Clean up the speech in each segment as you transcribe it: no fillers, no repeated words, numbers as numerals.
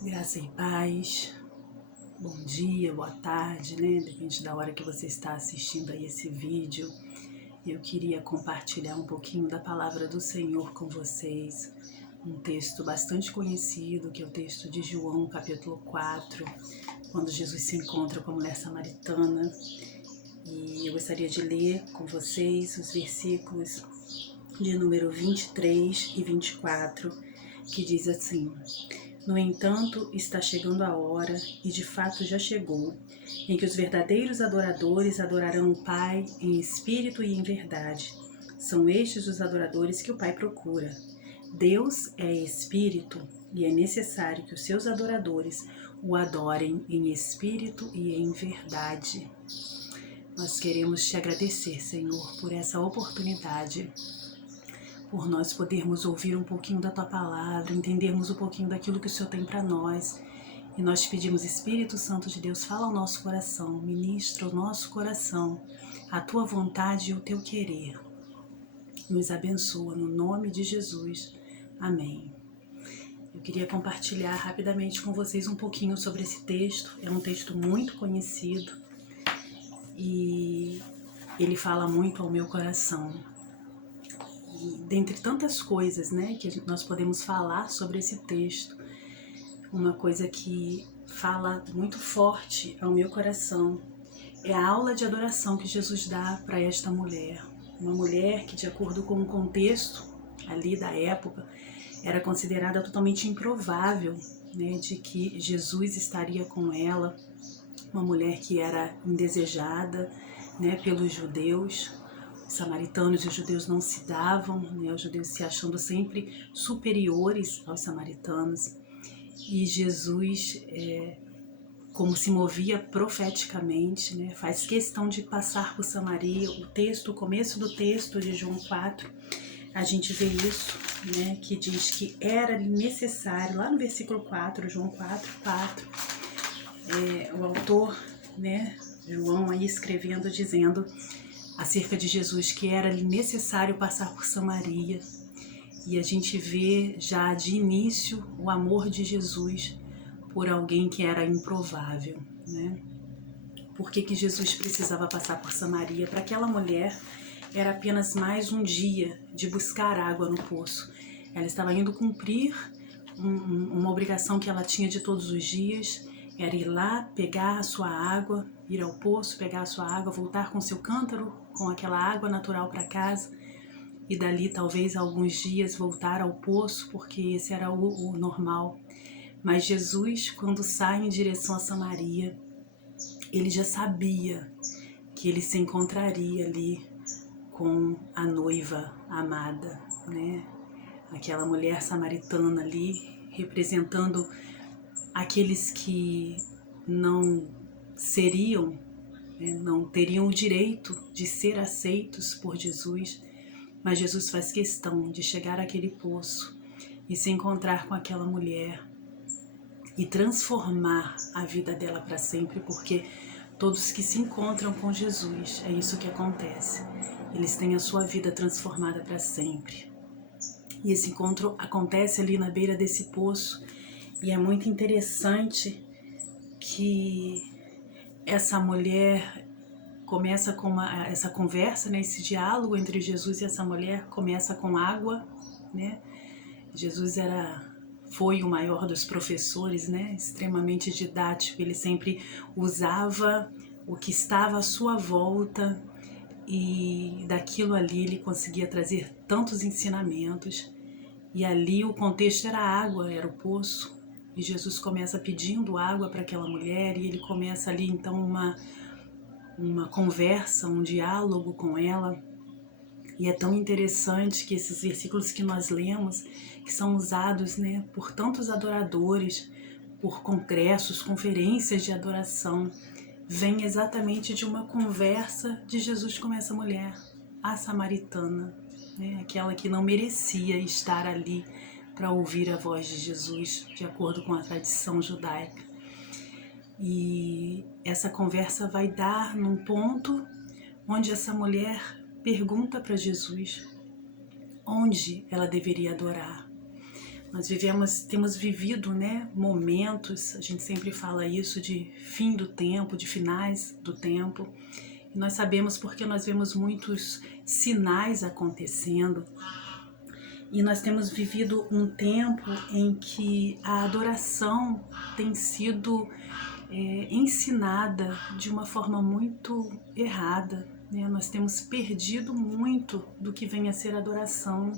Graça e paz, bom dia, boa tarde, né? Depende da hora que você está assistindo aí esse vídeo. Eu queria compartilhar um pouquinho da palavra do Senhor com vocês. Um texto bastante conhecido, que é o texto de João, capítulo 4, quando Jesus se encontra com a mulher samaritana. E eu gostaria de ler com vocês os versículos de número 23 e 24, que diz assim: No entanto, está chegando a hora, e de fato já chegou, em que os verdadeiros adoradores adorarão o Pai em espírito e em verdade. São estes os adoradores que o Pai procura. Deus é espírito e é necessário que os seus adoradores o adorem em espírito e em verdade. Nós queremos te agradecer, Senhor, por essa oportunidade, por nós podermos ouvir um pouquinho da Tua palavra, entendermos um pouquinho daquilo que o Senhor tem para nós. E nós te pedimos, Espírito Santo de Deus, fala ao nosso coração, ministra o nosso coração, a Tua vontade e o Teu querer. Nos abençoa, no nome de Jesus. Amém. Eu queria compartilhar rapidamente com vocês um pouquinho sobre esse texto. É um texto muito conhecido e ele fala muito ao meu coração. E dentre tantas coisas, né, que nós podemos falar sobre esse texto, uma coisa que fala muito forte ao meu coração é a aula de adoração que Jesus dá para esta mulher. Uma mulher que, de acordo com o contexto ali da época, era considerada totalmente improvável, né, de que Jesus estaria com ela. Uma mulher que era indesejada, né, pelos judeus. Os samaritanos e os judeus não se davam, né, os judeus se achando sempre superiores aos samaritanos. E Jesus, como se movia profeticamente, né, faz questão de passar por Samaria. O começo do texto de João 4, a gente vê isso, né, que diz que era necessário, lá no versículo 4, João 4, o autor, né, João aí escrevendo, dizendo acerca de Jesus que era necessário passar por Samaria. E a gente vê já de início o amor de Jesus por alguém que era improvável, né? Por que Jesus precisava passar por Samaria? Para aquela mulher era apenas mais um dia de buscar água no poço. Ela estava indo cumprir uma obrigação que ela tinha de todos os dias, era ir lá, pegar a sua água, ir ao poço, pegar a sua água, voltar com seu cântaro, com aquela água natural para casa, e dali talvez alguns dias voltar ao poço, porque esse era o normal. Mas Jesus, quando sai em direção a Samaria, ele já sabia que ele se encontraria ali com a noiva amada, né? Aquela mulher samaritana ali, representando aqueles que não seriam, né, não teriam o direito de ser aceitos por Jesus, mas Jesus faz questão de chegar àquele poço e se encontrar com aquela mulher e transformar a vida dela para sempre, porque todos que se encontram com Jesus, é isso que acontece. Eles têm a sua vida transformada para sempre. E esse encontro acontece ali na beira desse poço, e é muito interessante que essa mulher começa com essa conversa, né, esse diálogo entre Jesus e essa mulher começa com água, né? Jesus foi o maior dos professores, né? Extremamente didático. Ele sempre usava o que estava à sua volta e daquilo ali ele conseguia trazer tantos ensinamentos. E ali o contexto era a água, era o poço. E Jesus começa pedindo água para aquela mulher e ele começa ali então uma conversa, um diálogo com ela. E é tão interessante que esses versículos que nós lemos, que são usados, né, por tantos adoradores, por congressos, conferências de adoração, vem exatamente de uma conversa de Jesus com essa mulher, a samaritana, né, aquela que não merecia estar ali para ouvir a voz de Jesus, de acordo com a tradição judaica. E essa conversa vai dar num ponto onde essa mulher pergunta para Jesus onde ela deveria adorar. Temos vivido, né, momentos, a gente sempre fala isso de fim do tempo, de finais do tempo. E nós sabemos porque nós vemos muitos sinais acontecendo. E nós temos vivido um tempo em que a adoração tem sido ensinada de uma forma muito errada, né? Nós temos perdido muito do que vem a ser adoração.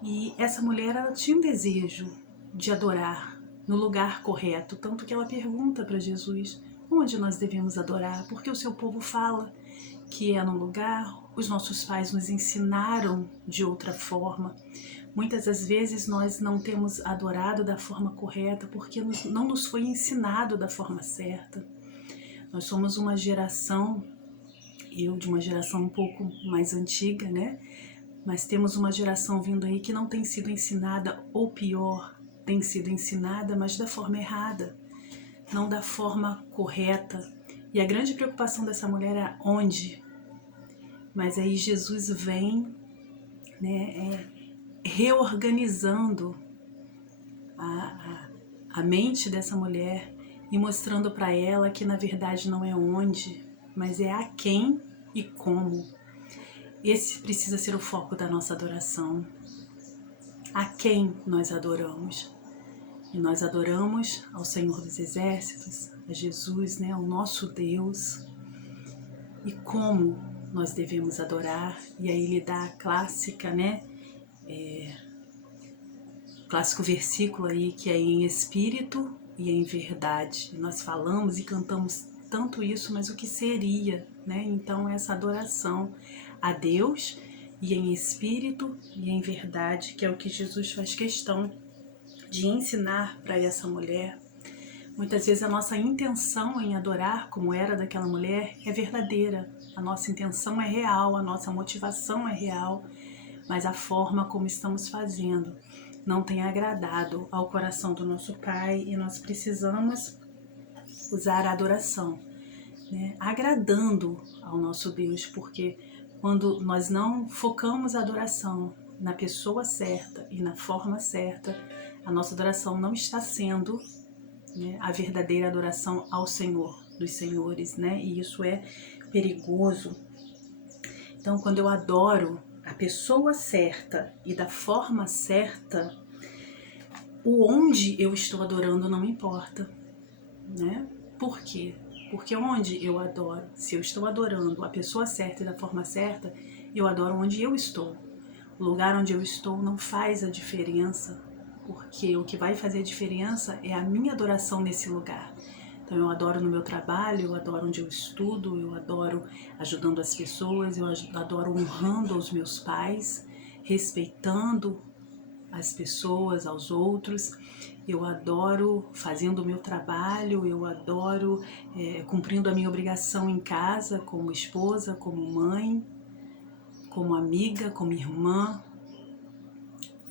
E essa mulher, ela tinha um desejo de adorar no lugar correto, tanto que ela pergunta para Jesus: onde nós devemos adorar? Porque o seu povo fala que é num lugar, os nossos pais nos ensinaram de outra forma. Muitas das vezes nós não temos adorado da forma correta porque não nos foi ensinado da forma certa. Nós somos uma geração, eu de uma geração um pouco mais antiga, né? Mas temos uma geração vindo aí que não tem sido ensinada, ou pior, tem sido ensinada, mas da forma errada, não da forma correta. E a grande preocupação dessa mulher é onde? Mas aí Jesus vem, né, reorganizando a mente dessa mulher e mostrando para ela que na verdade não é onde, mas é a quem e como. Esse precisa ser o foco da nossa adoração. A quem nós adoramos? E nós adoramos ao Senhor dos Exércitos, a Jesus, né, ao nosso Deus. E como nós devemos adorar? E aí ele dá a clássica, né, clássico versículo aí que é em espírito e em verdade. E nós falamos e cantamos tanto isso, mas o que seria, né? Então essa adoração a Deus e em espírito e em verdade, que é o que Jesus faz questão de ensinar para essa mulher. Muitas vezes a nossa intenção em adorar, como era daquela mulher, é verdadeira. A nossa intenção é real, a nossa motivação é real, mas a forma como estamos fazendo não tem agradado ao coração do nosso Pai e nós precisamos usar a adoração, né, agradando ao nosso Deus, porque quando nós não focamos a adoração na pessoa certa e na forma certa, a nossa adoração não está sendo, né, a verdadeira adoração ao Senhor dos Senhores, né? E isso é perigoso. Então, quando eu adoro a pessoa certa e da forma certa, o onde eu estou adorando não importa, né? Por quê? Porque onde eu adoro, se eu estou adorando a pessoa certa e da forma certa, eu adoro onde eu estou. O lugar onde eu estou não faz a diferença, porque o que vai fazer a diferença é a minha adoração nesse lugar. Então eu adoro no meu trabalho, eu adoro onde eu estudo, eu adoro ajudando as pessoas, eu adoro honrando os meus pais, respeitando as pessoas, aos outros. Eu adoro fazendo o meu trabalho, eu adoro cumprindo a minha obrigação em casa, como esposa, como mãe, como amiga, como irmã.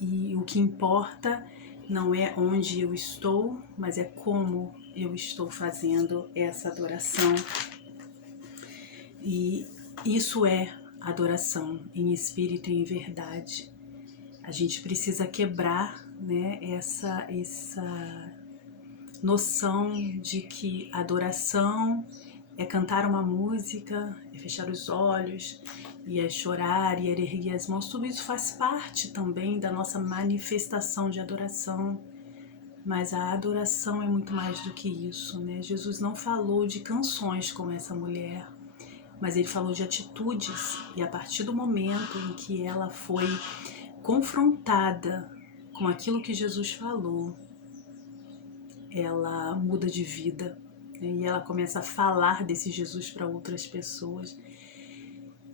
E o que importa não é onde eu estou, mas é como eu estou fazendo essa adoração. E isso é adoração em espírito e em verdade. A gente precisa quebrar, né, essa noção de que adoração é cantar uma música, é fechar os olhos, e é chorar, e é erguer as mãos. Tudo isso faz parte também da nossa manifestação de adoração. Mas a adoração é muito mais do que isso, né? Jesus não falou de canções como essa mulher, mas ele falou de atitudes. E a partir do momento em que ela foi confrontada com aquilo que Jesus falou, ela muda de vida, né? E ela começa a falar desse Jesus para outras pessoas.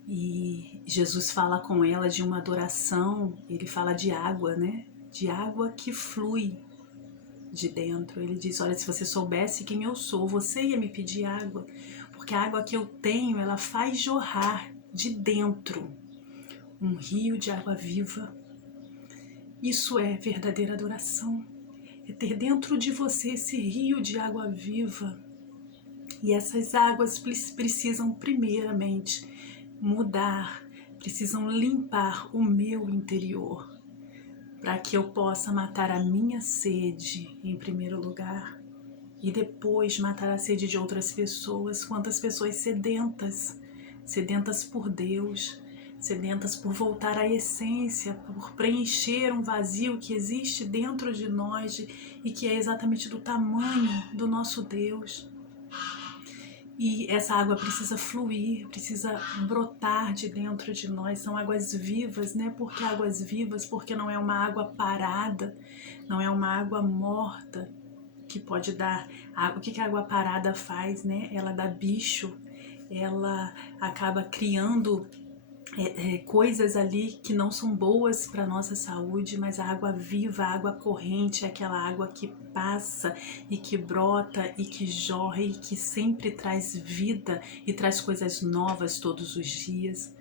E Jesus fala com ela de uma adoração, ele fala de água, né? De água que flui de dentro. Ele diz: olha, se você soubesse quem eu sou, você ia me pedir água, porque a água que eu tenho, ela faz jorrar de dentro um rio de água viva. Isso é verdadeira adoração, é ter dentro de você esse rio de água viva. E essas águas precisam primeiramente mudar, precisam limpar o meu interior, para que eu possa matar a minha sede em primeiro lugar e depois matar a sede de outras pessoas. Quantas pessoas sedentas, sedentas por Deus, sedentas por voltar à essência, por preencher um vazio que existe dentro de nós e que é exatamente do tamanho do nosso Deus. E essa água precisa fluir, precisa brotar de dentro de nós. São águas vivas, né? Por que águas vivas? Porque não é uma água parada, não é uma água morta que pode dar água. O que a água parada faz, né? Ela dá bicho, ela acaba criando coisas ali que não são boas para a nossa saúde, mas a água viva, a água corrente é aquela água que passa e que brota e que jorra e que sempre traz vida e traz coisas novas todos os dias.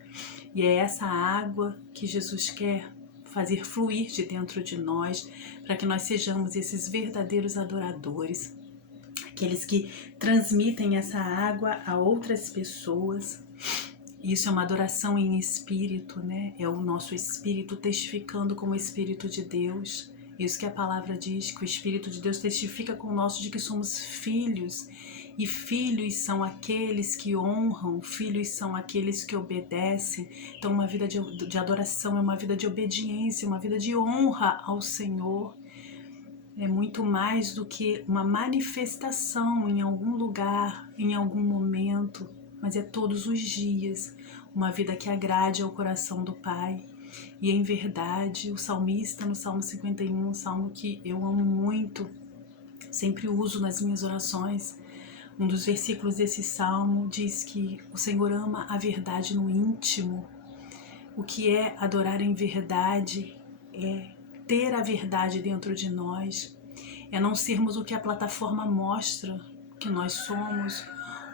E é essa água que Jesus quer fazer fluir de dentro de nós, para que nós sejamos esses verdadeiros adoradores, aqueles que transmitem essa água a outras pessoas. Isso é uma adoração em espírito, né? É o nosso espírito testificando com o Espírito de Deus. Isso que a palavra diz, que o Espírito de Deus testifica com o nosso de que somos filhos. E filhos são aqueles que honram, filhos são aqueles que obedecem. Então uma vida de adoração é uma vida de obediência, uma vida de honra ao Senhor. É muito mais do que uma manifestação em algum lugar, em algum momento, mas é todos os dias, uma vida que agrade ao coração do Pai. E em verdade, o salmista no Salmo 51, um salmo que eu amo muito, sempre uso nas minhas orações, um dos versículos desse salmo diz que o Senhor ama a verdade no íntimo. O que é adorar em verdade é ter a verdade dentro de nós, é não sermos o que a plataforma mostra que nós somos,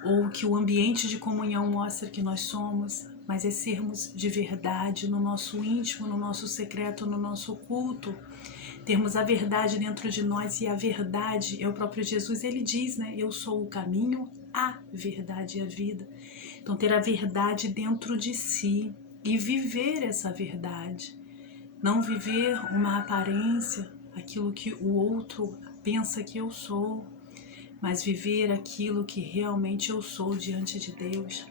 ou o que o ambiente de comunhão mostra que nós somos, mas é sermos de verdade no nosso íntimo, no nosso secreto, no nosso oculto, termos a verdade dentro de nós. E a verdade é o próprio Jesus, ele diz, né? Eu sou o caminho, a verdade e a vida. Então ter a verdade dentro de si e viver essa verdade, não viver uma aparência, aquilo que o outro pensa que eu sou, mas viver aquilo que realmente eu sou diante de Deus.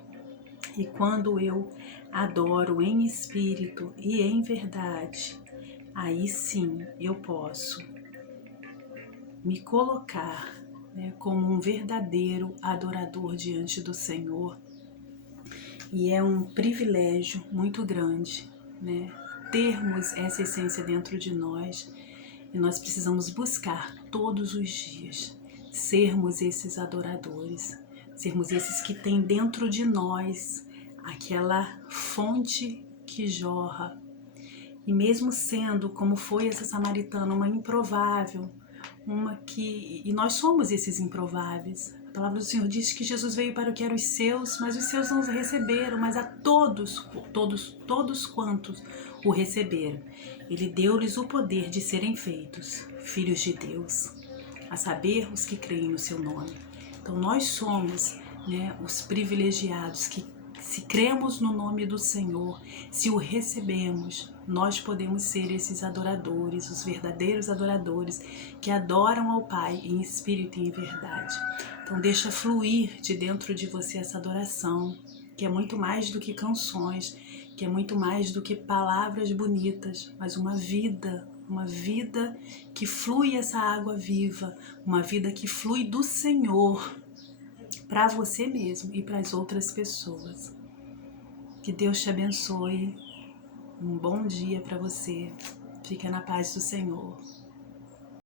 E quando eu adoro em espírito e em verdade, aí sim eu posso me colocar, né, como um verdadeiro adorador diante do Senhor. E é um privilégio muito grande, né, termos essa essência dentro de nós. E nós precisamos buscar todos os dias sermos esses adoradores, sermos esses que têm dentro de nós aquela fonte que jorra. E mesmo sendo, como foi essa samaritana, uma improvável, e nós somos esses improváveis. A palavra do Senhor diz que Jesus veio para o que eram os seus, mas os seus não o receberam, mas a todos quantos o receberam, ele deu-lhes o poder de serem feitos filhos de Deus, a saber, os que creem no seu nome. Então nós somos, né, os privilegiados que, se cremos no nome do Senhor, se o recebemos, nós podemos ser esses adoradores, os verdadeiros adoradores que adoram ao Pai em espírito e em verdade. Então deixa fluir de dentro de você essa adoração, que é muito mais do que canções, que é muito mais do que palavras bonitas, mas uma vida que flui essa água viva, uma vida que flui do Senhor para você mesmo e para as outras pessoas. Que Deus te abençoe. Um bom dia para você. Fica na paz do Senhor.